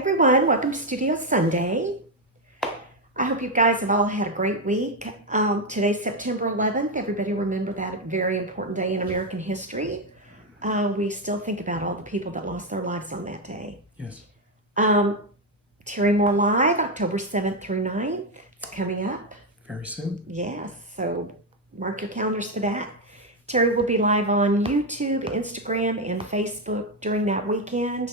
everyone, welcome to Studio Sunday. I hope you guys have all had a great week. Today's September 11th. Everybody remember that very important day in American history. We still think about all the people that lost their lives on that day. Yes. Terry Moore Live, October 7th through 9th. It's coming up. Very soon. Yes, so mark your calendars for that. Terry will be live on YouTube, Instagram, and Facebook during that weekend.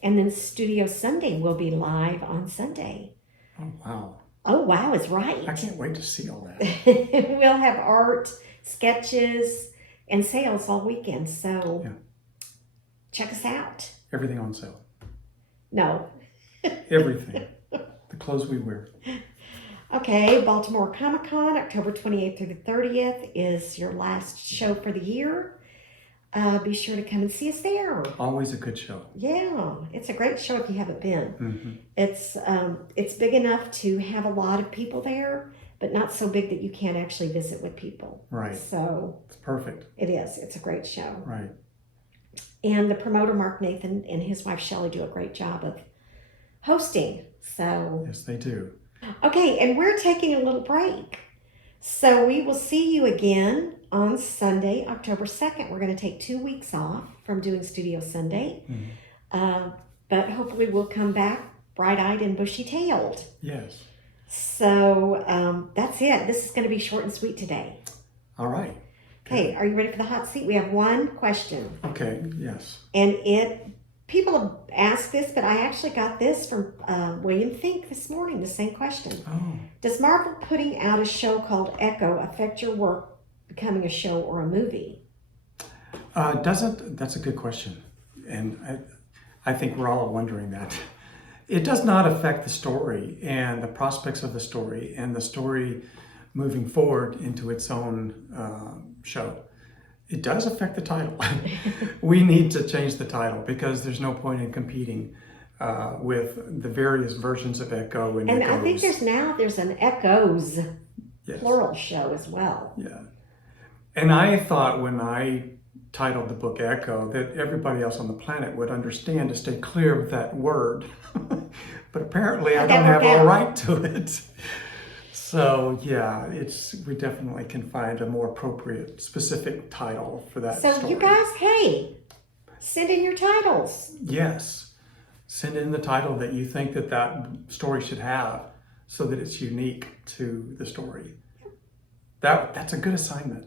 And then Studio Sunday will be live on Sunday. Oh, wow. Oh, wow is right. I can't wait to see all that. We'll have art, sketches, and sales all weekend. So check us out. Everything on sale. No. Everything. The clothes we wear. Okay, Baltimore Comic-Con, October 28th through the 30th is your last show for the year. Be sure to come and see us there. Always a good show. Yeah, it's a great show if you haven't been. Mm-hmm. It's big enough to have a lot of people there, but not so big that you can't actually visit with people. Right. So it's perfect. It is. It's a great show. Right. And the promoter, Mark Nathan, and his wife, Shelley, do a great job of hosting. So yes, they do. Okay, and we're taking a little break. So we will see you again on Sunday, October 2nd. We're going to take 2 weeks off from doing Studio Sunday. Mm-hmm. But hopefully we'll come back bright-eyed and bushy-tailed. Yes. So that's it. This is going to be short and sweet today. All right. Okay, are you ready for the hot seat? We have one question. Okay, yes. And people have asked this, but I actually got this from William Fink this morning, the same question. Oh. Does Marvel putting out a show called Echo affect your work becoming a show or a movie? That's a good question. And I think we're all wondering that. It does not affect the story and the prospects of the story and the story moving forward into its own show. It does affect the title. We need to change the title because there's no point in competing with the various versions of Echo and And Echoes. I think there's an Echoes plural show as well. Yeah. And I thought when I titled the book Echo that everybody else on the planet would understand to stay clear of that word. But apparently I don't have a right to it. So yeah, we definitely can find a more appropriate, specific title for that story. So you guys, hey, send in your titles. Yes, send in the title that you think that story should have, so that it's unique to the story. That's a good assignment.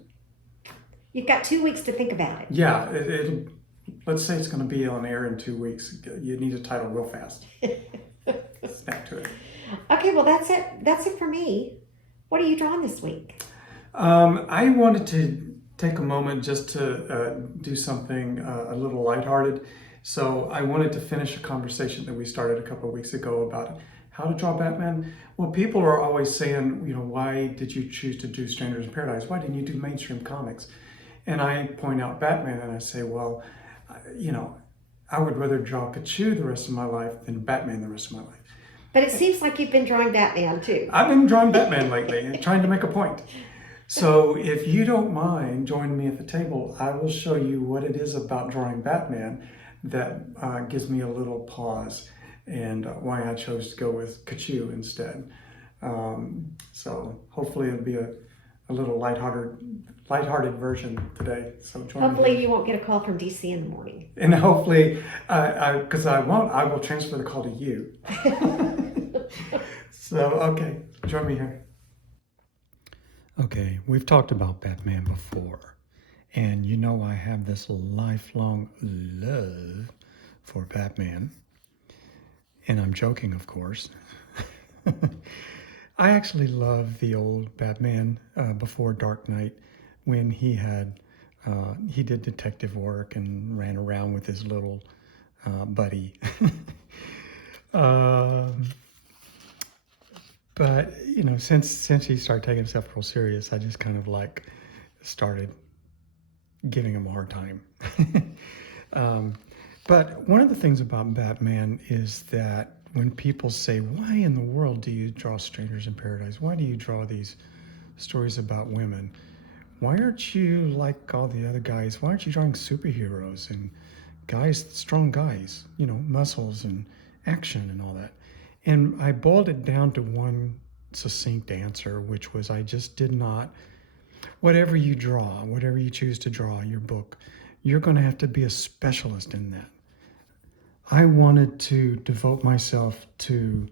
You've got 2 weeks to think about it. Yeah, let's say it's going to be on air in 2 weeks. You need a title real fast. Snap to it. Okay, well that's it. That's it for me. What are you drawing this week? I wanted to take a moment just to do something a little lighthearted. So I wanted to finish a conversation that we started a couple of weeks ago about how to draw Batman. Well, people are always saying, why did you choose to do Strangers in Paradise? Why didn't you do mainstream comics? And I point out Batman and I say, well, I would rather draw Kachu the rest of my life than Batman the rest of my life. But it seems like you've been drawing Batman too. I've been drawing Batman lately and trying to make a point. So if you don't mind joining me at the table, I will show you what it is about drawing Batman that gives me a little pause and why I chose to go with Kachu instead. So hopefully it'll be a little lighthearted version today. So join Hopefully me. you won't get a call from DC in the morning. And hopefully, because I won't, I will transfer the call to you. So, okay, join me here. Okay, we've talked about Batman before. And I have this lifelong love for Batman. And I'm joking, of course. I actually love the old Batman before Dark Knight when he did detective work and ran around with his little buddy. But since he started taking himself real serious, I just kind of started giving him a hard time. But one of the things about Batman is that when people say, why in the world do you draw Strangers in Paradise? Why do you draw these stories about women? Why aren't you like all the other guys? Why aren't you drawing superheroes and guys, strong guys, muscles and action and all that. And I boiled it down to one succinct answer, which was I just did not, whatever you draw, whatever you choose to draw, your book, you're going to have to be a specialist in that. I wanted to devote myself to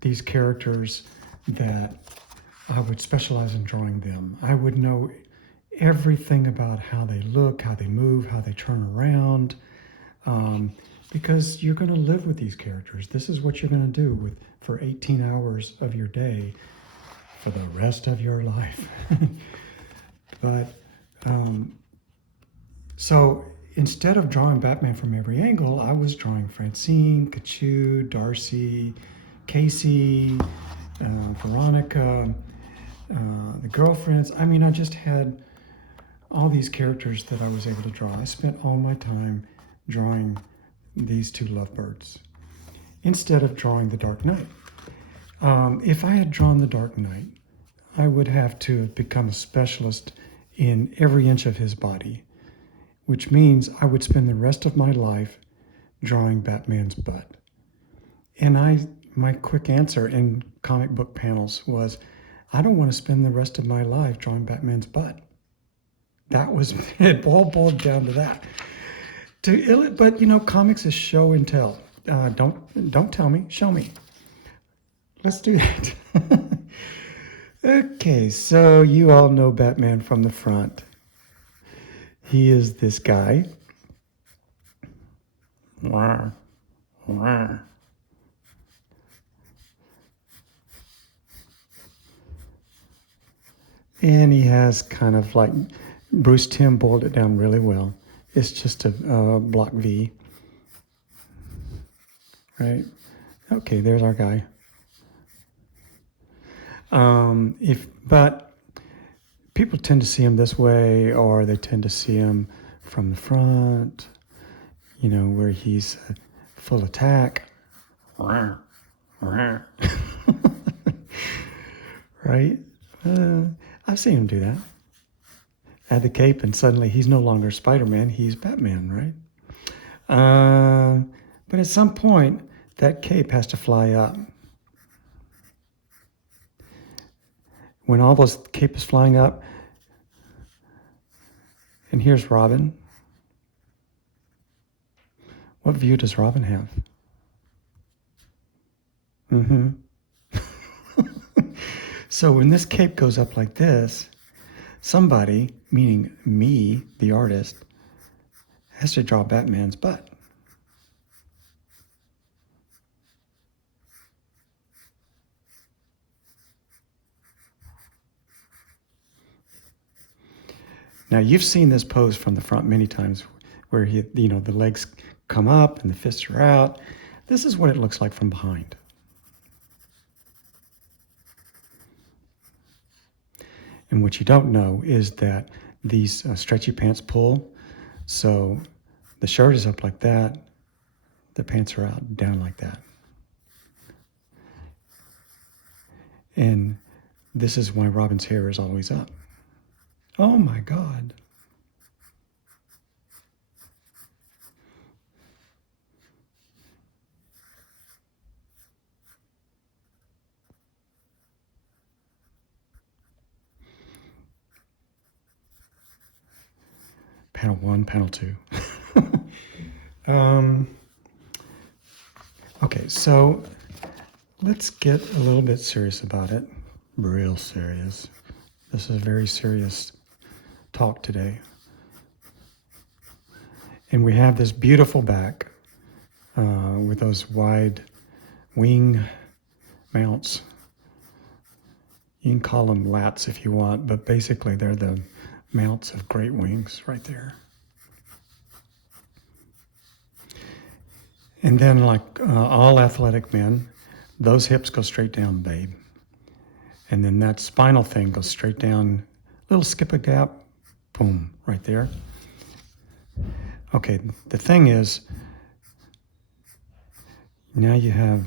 these characters that I would specialize in drawing them. I would know everything about how they look, how they move, how they turn around, because you're going to live with these characters. This is what you're going to do for 18 hours of your day for the rest of your life. But so instead of drawing Batman from every angle, I was drawing Francine, Kachu, Darcy, Casey, Veronica, the girlfriends. I mean, I just had all these characters that I was able to draw. I spent all my time drawing these two lovebirds instead of drawing the Dark Knight. If I had drawn the Dark Knight, I would have to have become a specialist in every inch of his body, which means I would spend the rest of my life drawing Batman's butt. And my quick answer in comic book panels was, I don't want to spend the rest of my life drawing Batman's butt. That was, it all boiled down to that. But you know, comics is show and tell. Don't tell me, show me. Let's do that. Okay, so you all know Batman from the front. He is this guy. Wah, wah. And he has kind of like, Bruce Timm boiled it down really well. It's just a block V, right? Okay, there's our guy. But people tend to see him this way, or they tend to see him from the front, you know, where he's full attack. Right? I've seen him do that. Add the cape and suddenly he's no longer Spider-Man, he's Batman, right? But at some point, that cape has to fly up. When all those cape is flying up, and here's Robin. What view does Robin have? So when this cape goes up like this, somebody, meaning me, the artist, has to draw Batman's butt. Now you've seen this pose from the front many times where the legs come up and the fists are out. This is what it looks like from behind. And what you don't know is that these stretchy pants pull. So the shirt is up like that. The pants are out, down like that. And this is why Robin's hair is always up. Oh my God. Panel 1, panel 2. Okay, so let's get a little bit serious about it. Real serious. This is a very serious talk today. And we have this beautiful back with those wide wing mounts. You can call them lats if you want, but basically they're the mounts of great wings right there. And then like all athletic men, those hips go straight down, babe. And then that spinal thing goes straight down, little skip a gap, boom, right there. Okay, the thing is, now you have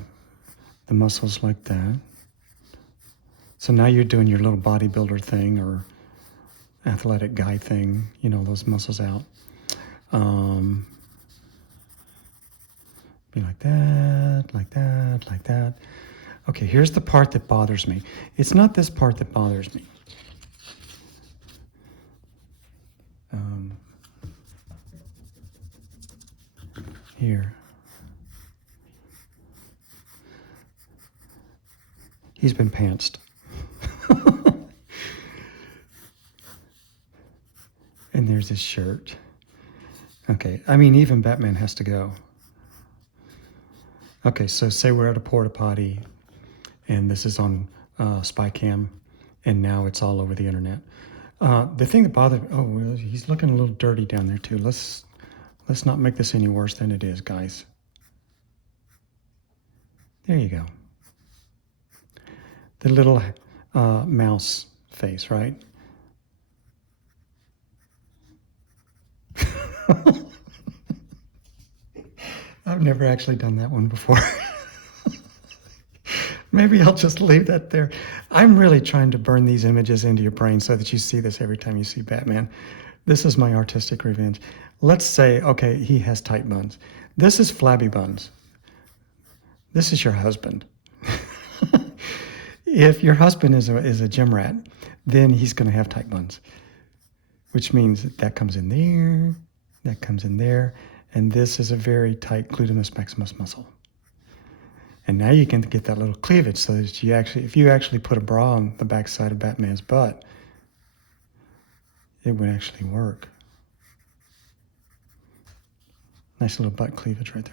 the muscles like that. So now you're doing your little bodybuilder thing or athletic guy thing, you know, those muscles out. Be like that, like that, like that. Okay, here's the part that bothers me. It's not this part that bothers me. Here. He's been pantsed. And there's his shirt. Okay, I mean, even Batman has to go. Okay, so say we're at a porta potty, and this is on spy cam, and now it's all over the internet. The thing that bothered me, oh, well, he's looking a little dirty down there too. Let's not make this any worse than it is, guys. There you go. The little mouse face, right? I've never actually done that one before. Maybe I'll just leave that there. I'm really trying to burn these images into your brain so that you see this every time you see Batman. This is my artistic revenge. Let's say, okay, he has tight buns. This is flabby buns. This is your husband. If your husband is a gym rat, then he's going to have tight buns, which means that comes in there, that comes in there, and this is a very tight gluteus maximus muscle. And now you can get that little cleavage so that you actually, if you actually put a bra on the backside of Batman's butt, it would actually work. Nice little butt cleavage right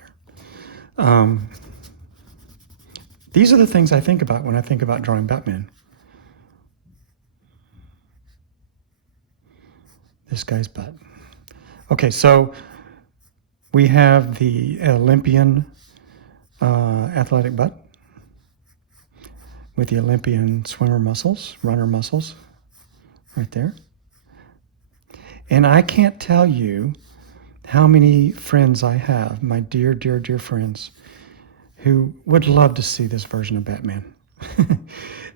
there. These are the things I think about when I think about drawing Batman. This guy's butt. Okay, so we have the Olympian athletic butt with the Olympian swimmer muscles, runner muscles, right there. And I can't tell you how many friends I have, my dear, dear, dear friends, who would love to see this version of Batman.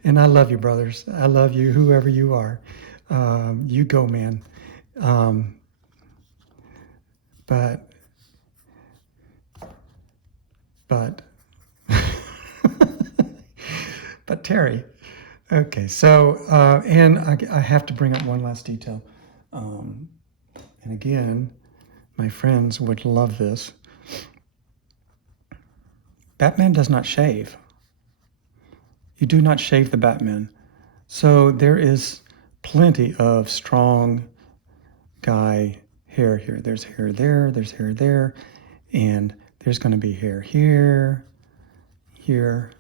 And I love you, brothers. I love you, whoever you are. You go, man. But but Terry. Okay, so and I have to bring up one last detail. And again, my friends would love this. Batman does not shave. You do not shave the Batman. So there is plenty of strong guy hair here. There's hair there, there's hair there, and there's going to be hair here, here.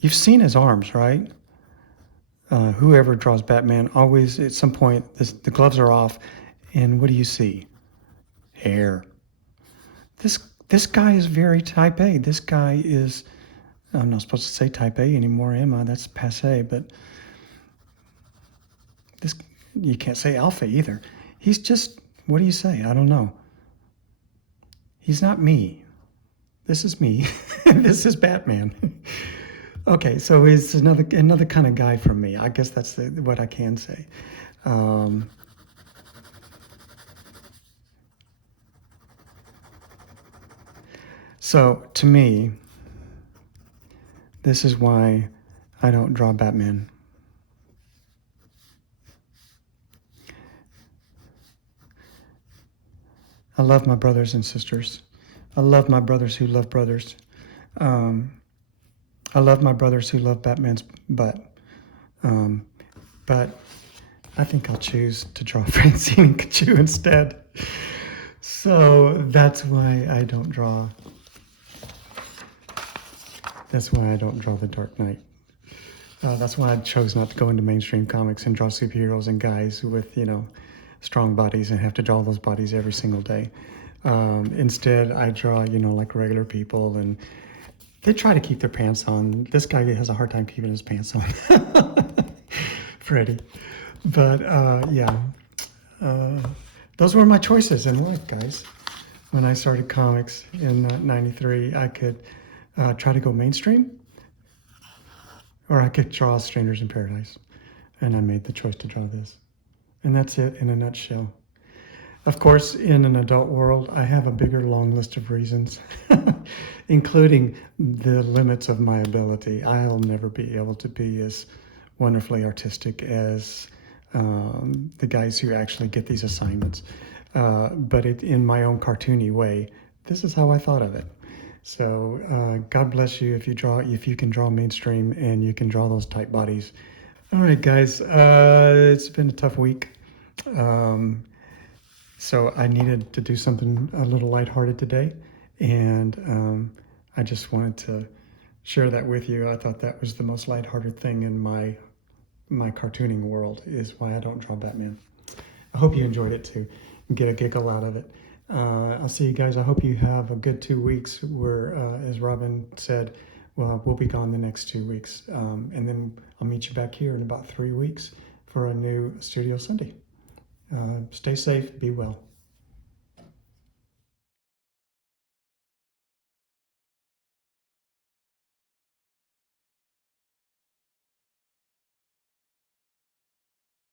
You've seen his arms, right? Whoever draws Batman, always at some point, the gloves are off, and what do you see? Hair. This guy is very type A. This guy is, I'm not supposed to say type A anymore, am I? That's passé, but this, you can't say alpha either. He's just, what do you say? I don't know. He's not me. This is me. This is Batman. Okay, so he's another kind of guy from me. I guess that's what I can say. So to me, this is why I don't draw Batman. I love my brothers and sisters. I love my brothers who love brothers. I love my brothers who love Batman's butt. But I think I'll choose to draw Francine and Kachu instead. So that's why I don't draw. That's why I don't draw the Dark Knight. That's why I chose not to go into mainstream comics and draw superheroes and guys with, strong bodies and have to draw those bodies every single day. Instead, I draw, like regular people, and they try to keep their pants on. This guy has a hard time keeping his pants on. Freddy. But, those were my choices in life, guys. When I started comics in 93, I could try to go mainstream, or I could draw Strangers in Paradise. And I made the choice to draw this. And that's it in a nutshell. Of course, in an adult world, I have a bigger long list of reasons, including the limits of my ability. I'll never be able to be as wonderfully artistic as the guys who actually get these assignments. But in my own cartoony way, this is how I thought of it. So God bless you if you can draw mainstream and you can draw those tight bodies. All right, guys, it's been a tough week. So I needed to do something a little lighthearted today, and I just wanted to share that with you. I thought that was the most lighthearted thing in my cartooning world, is why I don't draw Batman. I hope you enjoyed it too and get a giggle out of it. I'll see you guys. I hope you have a good 2 weeks. Where, as Robyn said, well, we'll be gone the next 2 weeks, and then I'll meet you back here in about 3 weeks for a new Studio Sunday. Stay safe, be well.